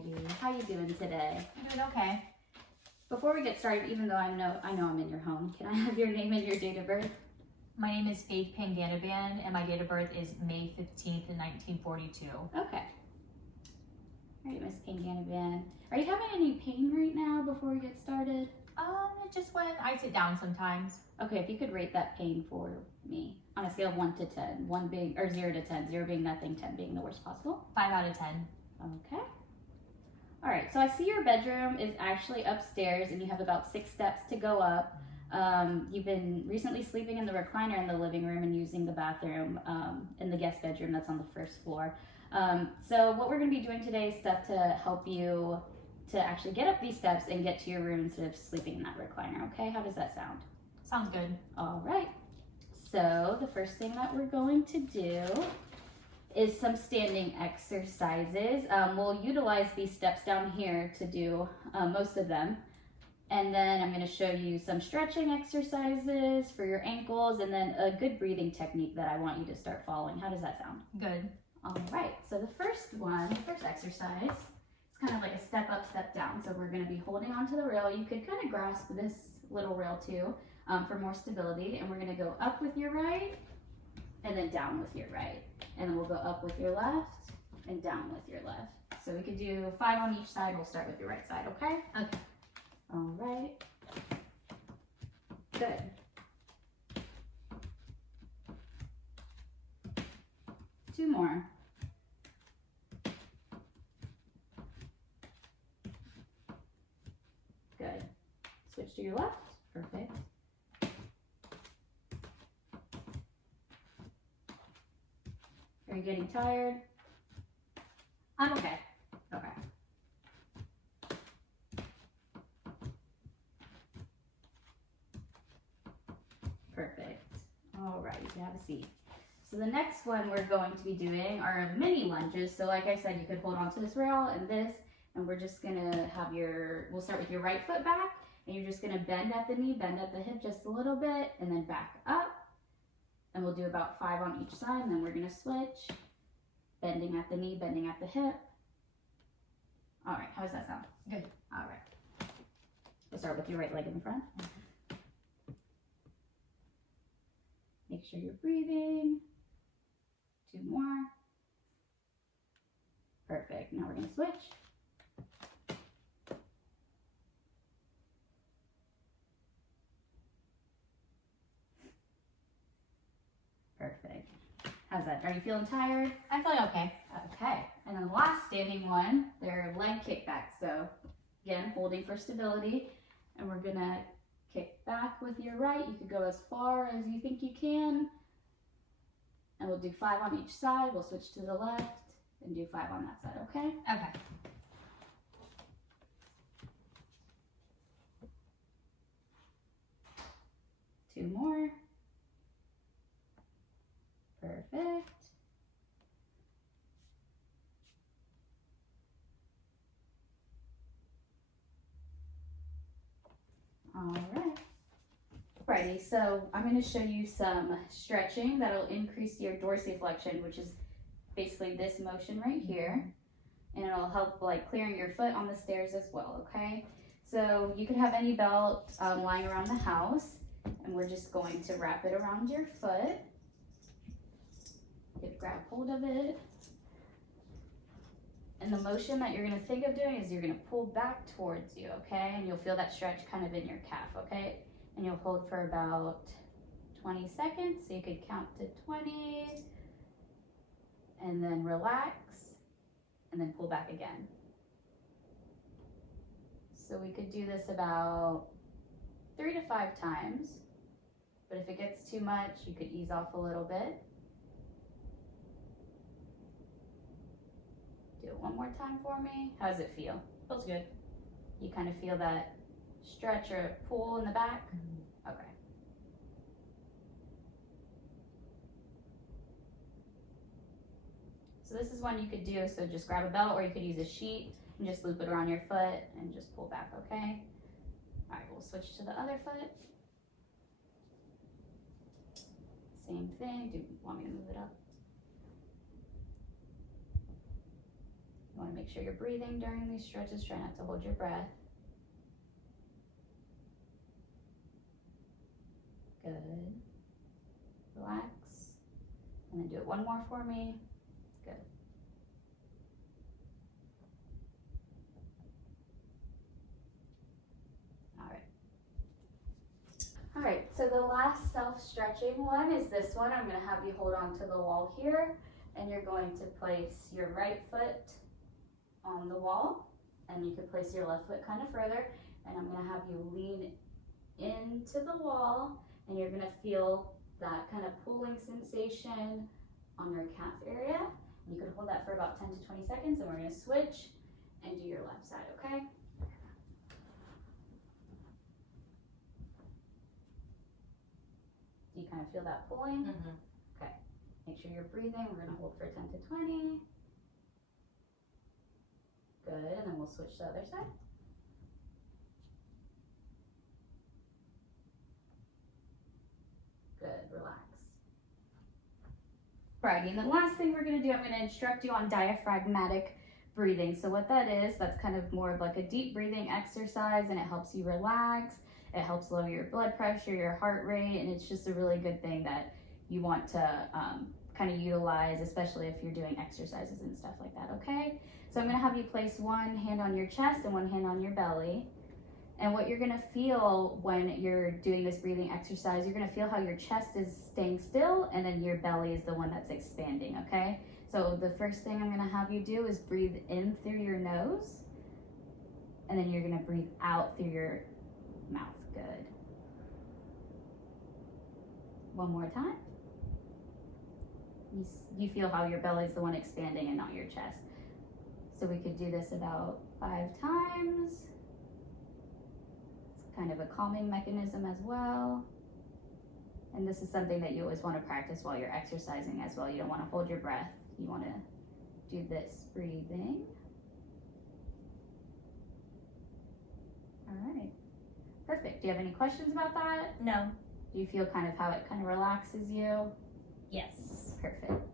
baby. How you doing today? I'm doing okay. Before we get started, even though I know I'm in your home, can I have your name and your date of birth? My name is Faith Panganaban, and my date of birth is May 15th, 1942. Okay. All right, Miss Panganaban. Are you having any pain right now before we get started? Just when I sit down sometimes. Okay, if you could rate that pain for me on a scale of 1 to 10, 1 being, or 0 to 10, 0 being nothing, 10 being the worst possible. 5 out of 10. Okay. All right, so I see your bedroom is actually upstairs and you have about 6 steps to go up. You've been recently sleeping in the recliner in the living room and using the bathroom in the guest bedroom that's on the first floor. So what we're gonna be doing today is stuff to help you to actually get up these steps and get to your room instead of sleeping in that recliner, okay? How does that sound? Sounds good. All right. So the first thing that we're going to do is some standing exercises. We'll utilize these steps down here to do most of them. And then I'm going to show you some stretching exercises for your ankles and then a good breathing technique that I want you to start following. How does that sound? Good. All right. So the first exercise, it's kind of like a step up, step down. So we're going to be holding onto the rail. You could kind of grasp this little rail too for more stability. And we're going to go up with your right and then down with your right. And then we'll go up with your left and down with your left. So we could do 5 on each side. We'll start with your right side, okay? Okay. All right. Good. 2 more. Good. Switch to your left. Perfect. Are you getting tired? I'm okay. Okay. Perfect. All right, you can have a seat. So the next one we're going to be doing are mini lunges. So like I said, you could hold on to this rail and this, and we're just gonna have we'll start with your right foot back, and you're just gonna bend at the knee, bend at the hip just a little bit, and then back up. And we'll do about 5 on each side, and then we're gonna switch. Bending at the knee, bending at the hip. All right, how does that sound? Good. All right. We'll start with your right leg in the front. Make sure you're breathing. 2 more. Perfect. Now we're going to switch. Perfect. How's that? Are you feeling tired? I'm feeling okay. Okay. And then the last standing one, they're leg kickbacks. So again, holding for stability. And we're going to kick back with your right. You could go as far as you think you can. And we'll do 5 on each side. We'll switch to the left and do 5 on that side, okay? Okay. Two more. Perfect. All right. Alrighty, so I'm going to show you some stretching that'll increase your dorsiflexion, which is basically this motion right here. And it'll help like clearing your foot on the stairs as well, okay? So you could have any belt lying around the house, and we're just going to wrap it around your foot. You could grab hold of it. And the motion that you're going to think of doing is you're going to pull back towards you, okay? And you'll feel that stretch kind of in your calf, okay? And you'll hold for about 20 seconds. So you could count to 20 and then relax and then pull back again. So we could do this about 3 to 5 times. But if it gets too much, you could ease off a little bit. Do it one more time for me. How does it feel? Feels good. You kind of feel that stretch or pull in the back? Mm-hmm. Okay. So this is one you could do, so just grab a belt or you could use a sheet and just loop it around your foot and just pull back, okay? All right, we'll switch to the other foot. Same thing. Do you want me to move it up? You want to make sure you're breathing during these stretches. Try not to hold your breath. Good. Relax. And then do it one more for me. Good. All right, so the last self-stretching one is this one. I'm gonna have you hold on to the wall here, and you're going to place your right foot on the wall, and you can place your left foot kind of further, and I'm gonna have you lean into the wall, and you're gonna feel that kind of pulling sensation on your calf area. You can hold that for about 10 to 20 seconds, and we're gonna switch and do your left side, okay? Do you kind of feel that pulling? Mm-hmm. Okay. Make sure you're breathing. We're gonna hold for 10 to 20. Good, and then we'll switch to the other side. Good, relax. Alrighty, and the last thing we're gonna do, I'm gonna instruct you on diaphragmatic breathing. So what that is, that's kind of more of like a deep breathing exercise, and it helps you relax. It helps lower your blood pressure, your heart rate, and it's just a really good thing that you want to kind of utilize, especially if you're doing exercises and stuff like that, okay? So I'm gonna have you place one hand on your chest and one hand on your belly. And what you're gonna feel when you're doing this breathing exercise, you're gonna feel how your chest is staying still and then your belly is the one that's expanding, okay? So the first thing I'm gonna have you do is breathe in through your nose, and then you're gonna breathe out through your mouth. Good. One more time. You feel how your belly is the one expanding and not your chest. So we could do this about 5 times. It's kind of a calming mechanism as well. And this is something that you always want to practice while you're exercising as well. You don't want to hold your breath. You want to do this breathing. All right. Perfect. Do you have any questions about that? No. Do you feel kind of how it kind of relaxes you? Yes. Perfect.